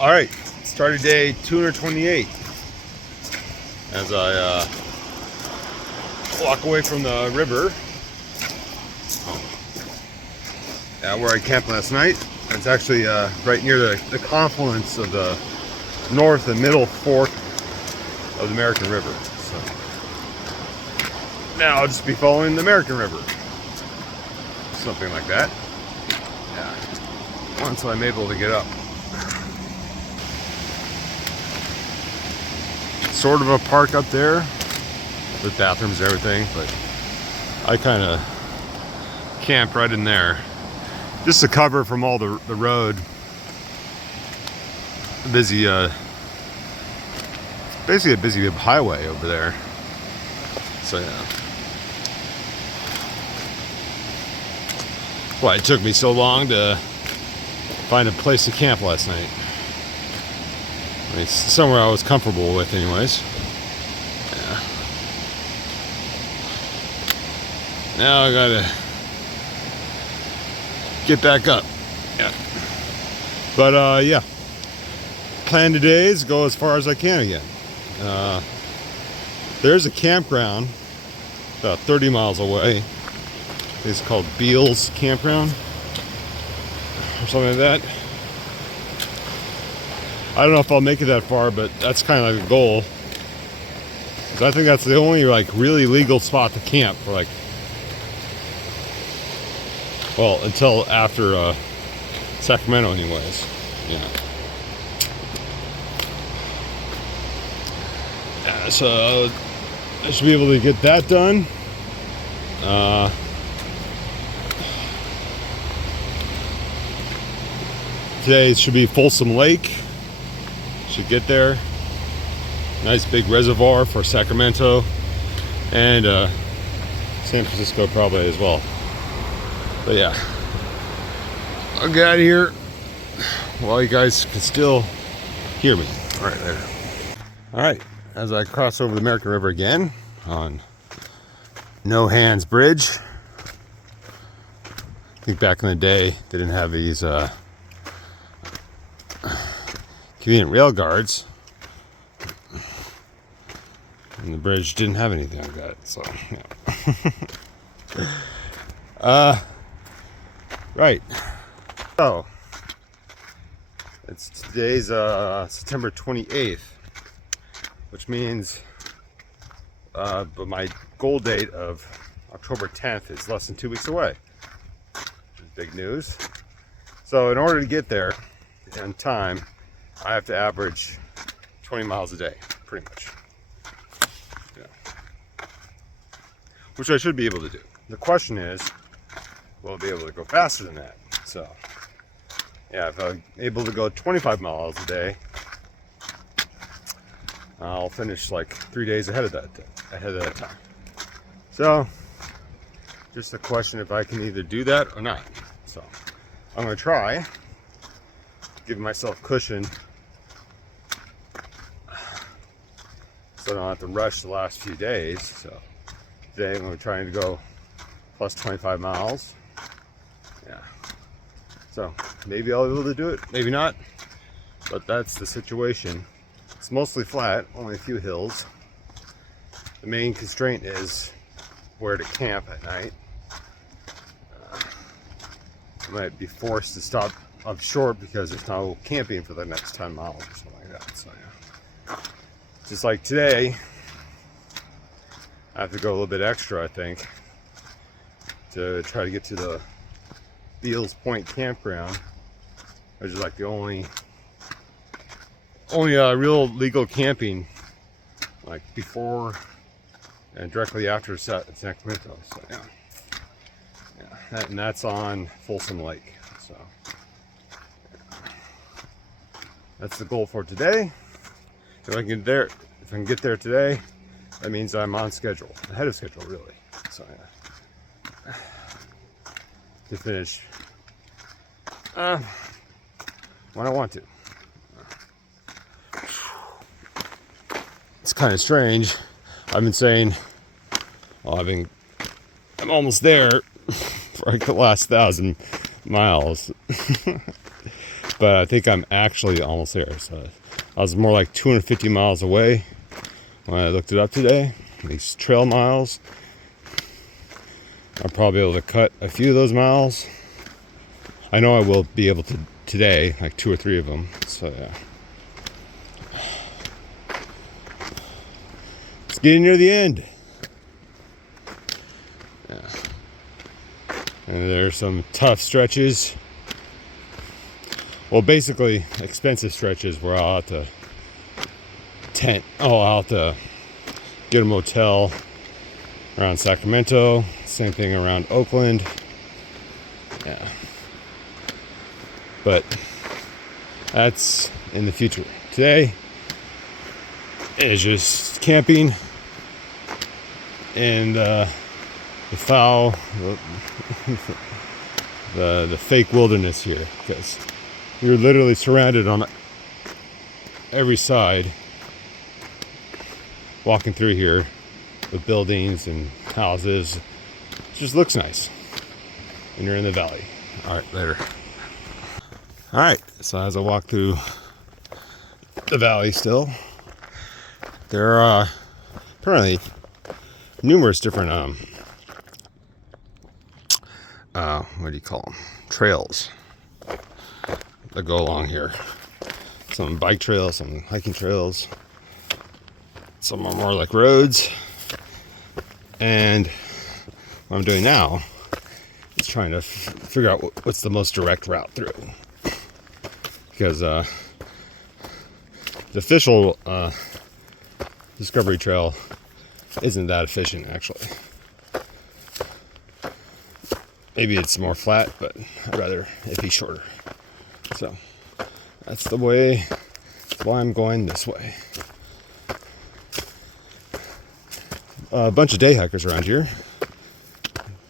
All right, started day 228 as I walk away from the river. Where I camped last night. It's actually right near the confluence of the north and middle fork of the American River. So now I'll just be following the American River, something like that. Yeah, once I'm able to get up. Sort of a park up there with bathrooms and everything, but I kind of camp right in there just to cover from all the road. Busy, basically a busy highway over there. So yeah. Why it took me so long to find a place to camp last night. I mean, somewhere I was comfortable with anyways. Yeah. Now I gotta get back up. Yeah. But yeah. Plan today is go as far as I can again. There's a campground about 30 miles away. It's called Beals Campground or something like that. I don't know if I'll make it that far, but that's kind of like a goal. 'Cause I think that's the only like really legal spot to camp for like, well, until after Sacramento anyways. Yeah. So I should be able to get that done. Today should be Folsom Lake. Should get there. Nice big reservoir for Sacramento and San Francisco probably as well. But yeah, I'll get out of here while you guys can still hear me. All right, there. All right, as I cross over the American River again on No Hands Bridge. I think back in the day they didn't have these convenient rail guards, and the bridge didn't have anything like that. So yeah. Right. So it's today's September 28th, which means but my goal date of October 10th is less than 2 weeks away. Big news. So in order to get there in time, I have to average 20 miles a day, pretty much. Yeah. Which I should be able to do. The question is, will I be able to go faster than that? So yeah, if I'm able to go 25 miles a day, I'll finish like 3 days ahead of that time. So just a question if I can either do that or not. So I'm gonna try, give myself cushion so I don't have to rush the last few days. So today I'm trying to go plus 25 miles. Yeah. So maybe I'll be able to do it, maybe not. But that's the situation. It's mostly flat, only a few hills. The main constraint is where to camp at night. I might be forced to stop up short because there's no camping for the next 10 miles or something like that. So yeah. Just like today, I have to go a little bit extra, I think, to try to get to the Beals Point campground, which is like the only real legal camping, like before and directly after Sacramento. So yeah, and that's on Folsom Lake. So yeah. That's the goal for today. If I can get there today, that means I'm on schedule, ahead of schedule, really. So yeah, to finish when I want to. It's kind of strange. I've been saying, well, I'm almost there for like the last 1,000 miles. but I think I'm actually almost there. So I was more like 250 miles away when I looked it up today. These trail miles, I'll probably be able to cut a few of those miles. I know I will be able to today, like 2 or 3 of them. So yeah, it's getting near the end. Yeah. And there's some tough stretches. Well, basically expensive stretches where I'll have to tent. Oh, I'll have to get a motel around Sacramento. Same thing around Oakland. Yeah. But that's in the future. Today is just camping in the foul, the fake wilderness here, because you're literally surrounded on every side walking through here with buildings and houses. It just looks nice and you're in the valley. All right, later. All right, so as I walk through the valley still, there are apparently numerous different what do you call them, trails that go along here. Some bike trails, some hiking trails, some are more like roads. And what I'm doing now is trying to figure out what's the most direct route through, because the official Discovery Trail isn't that efficient, actually. Maybe it's more flat, but I'd rather it be shorter. So that's the way. That's why I'm going this way. A bunch of day hikers around here,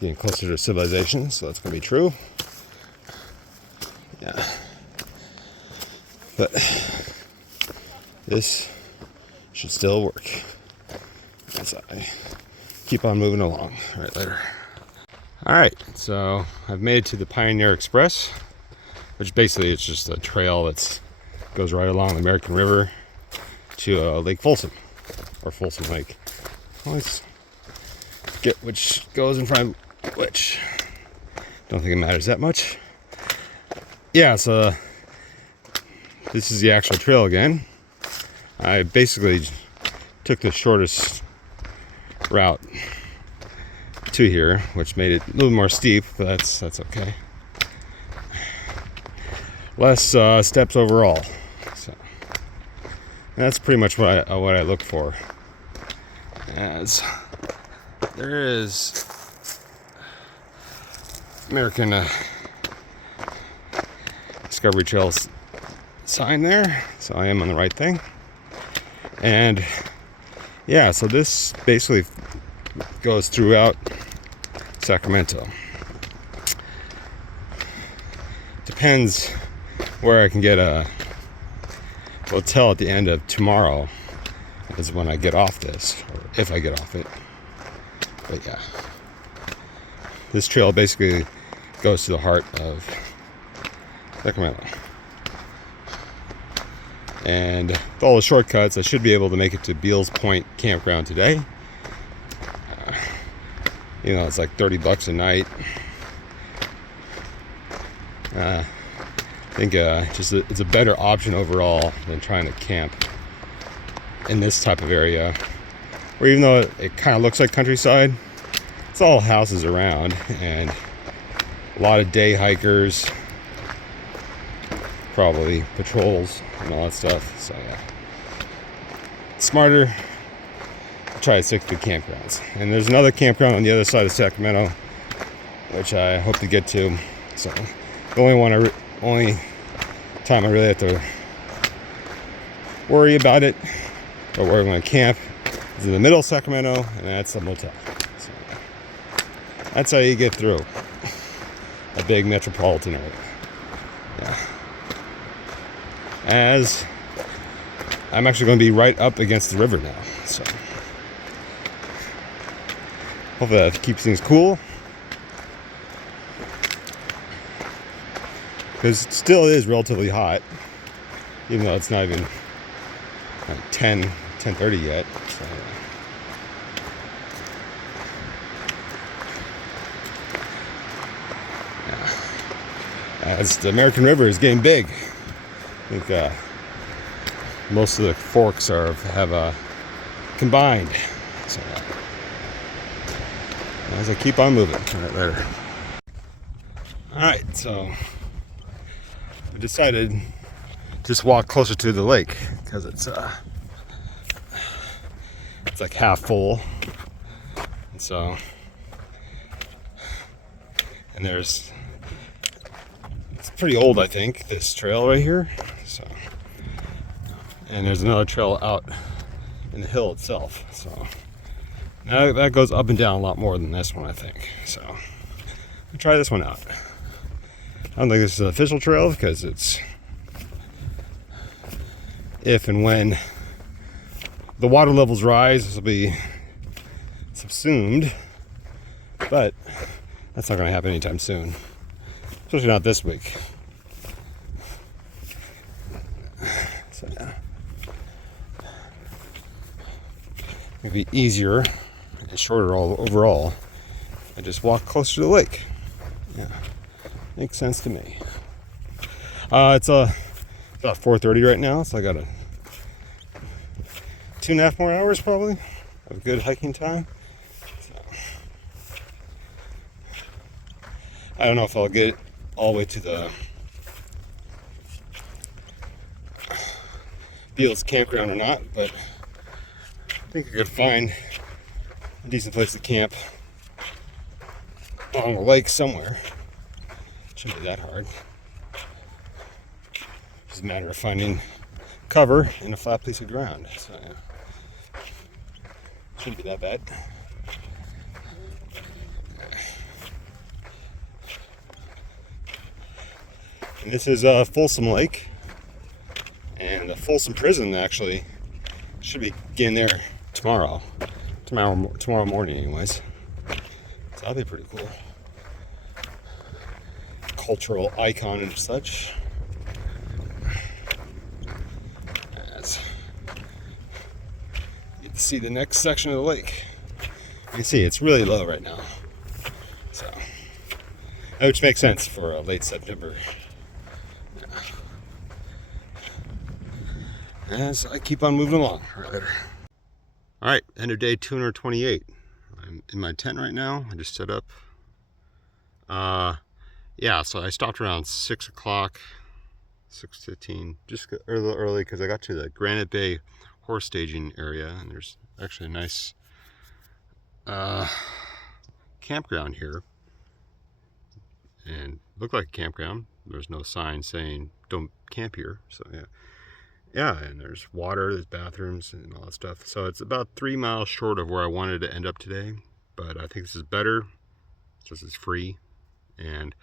getting closer to civilization, so that's gonna be true. Yeah, but this should still work as I keep on moving along. All right, later. All right, so I've made it to the Pioneer Express, which basically it's just a trail that goes right along the American River to Lake Folsom, or Folsom Lake. Always get which goes in front of which. Don't think it matters that much. Yeah, so this is the actual trail again. I basically took the shortest route to here, which made it a little more steep, but that's okay. Less steps overall. So that's pretty much what I look for. As there is American Discovery Trail sign there, so I am on the right thing. And yeah, so this basically goes throughout Sacramento. Depends where I can get a hotel at the end of tomorrow is when I get off this, or if I get off it. But yeah, this trail basically goes to the heart of Sacramento. And with all the shortcuts, I should be able to make it to Beals Point Campground today. You know, it's like $30 a night. I think it's a better option overall than trying to camp in this type of area, where even though it kind of looks like countryside, it's all houses around and a lot of day hikers, probably patrols and all that stuff. So yeah, it's smarter to try to stick to the campgrounds. And there's another campground on the other side of Sacramento, which I hope to get to. So the only time I really have to worry about it, or where I'm going to camp, is in the middle of Sacramento, and that's a motel. So that's how you get through a big metropolitan area. Yeah. As I'm actually going to be right up against the river now, so hopefully that keeps things cool. because it still is relatively hot, even though it's not even like 10:30 yet. So, as the American River is getting big, I think most of the forks have combined. So, as I keep on moving. All right, later. All right, so I decided to just walk closer to the lake because it's like half full, and so it's pretty old, I think, this trail right here. So, and there's another trail out in the hill itself. So now that goes up and down a lot more than this one, I think. So I'll try this one out. I don't think this is an official trail because it's if and when the water levels rise, this will be subsumed, but that's not going to happen anytime soon, especially not this week. So yeah, it'll be easier and shorter overall. I just walk closer to the lake. Yeah, makes sense to me. It's about 4:30 right now, so I got 2.5 more hours probably of good hiking time. So, I don't know if I'll get all the way to the Beals campground or not, but I think I could find a decent place to camp along the lake somewhere. Shouldn't be that hard. Just a matter of finding cover in a flat piece of ground. So yeah, shouldn't be that bad. And this is Folsom Lake, and the Folsom Prison actually should be getting there tomorrow morning, anyways. So that'll be pretty cool. Cultural icon and such. As you can see the next section of the lake. You can see it's really low right now, so which makes sense for late September. As I keep on moving along. All right, end of day 228. I'm in my tent right now. I just set up. Yeah, so I stopped around 6 o'clock, 6:15, just early because I got to the Granite Bay horse staging area, and there's actually a nice campground here, and looked like a campground. There's no sign saying don't camp here, so yeah, and there's water, there's bathrooms and all that stuff. So it's about 3 miles short of where I wanted to end up today, but I think this is better because it's free, and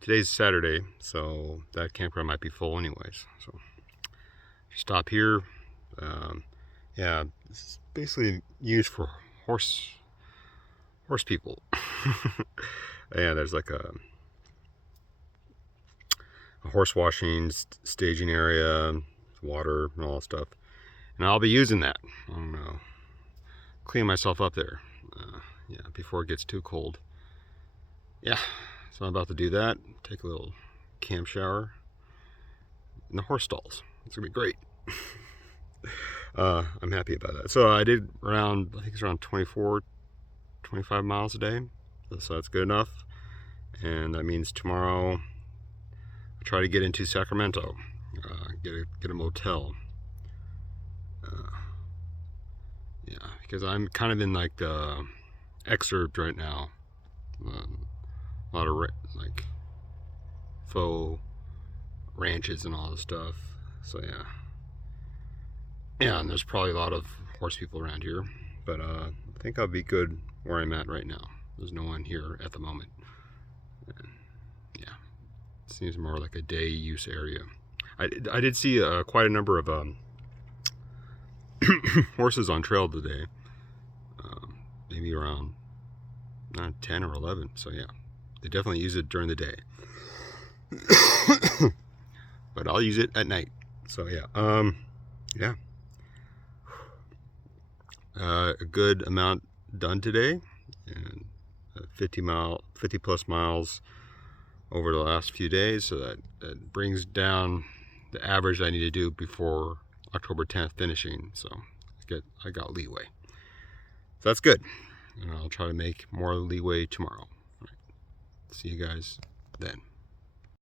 today's Saturday, so that campground might be full anyways. So stop here. Yeah, this is basically used for horse people. Yeah, there's like a horse washing staging area, water and all that stuff, and I'll be using that. I'm gonna clean myself up there, yeah, before it gets too cold. Yeah, so I'm about to do that. Take a little camp shower in the horse stalls. It's gonna be great. I'm happy about that. So I did I think it's around 25 miles a day, so that's good enough. And that means tomorrow I try to get into Sacramento, get a motel. Yeah, because I'm kind of in like the excerpt right now. A lot of like faux ranches and all this stuff. So yeah, and there's probably a lot of horse people around here, but I think I'll be good where I'm at right now. There's no one here at the moment, and yeah, it seems more like a day use area. I did see quite a number of horses on trail today, maybe around 10 or 11. So yeah, they definitely use it during the day. But I'll use it at night. So yeah, yeah, a good amount done today, and 50 plus miles over the last few days. So that brings down the average I need to do before October 10th finishing. So I got leeway. So that's good. And I'll try to make more leeway tomorrow. All right. See you guys then.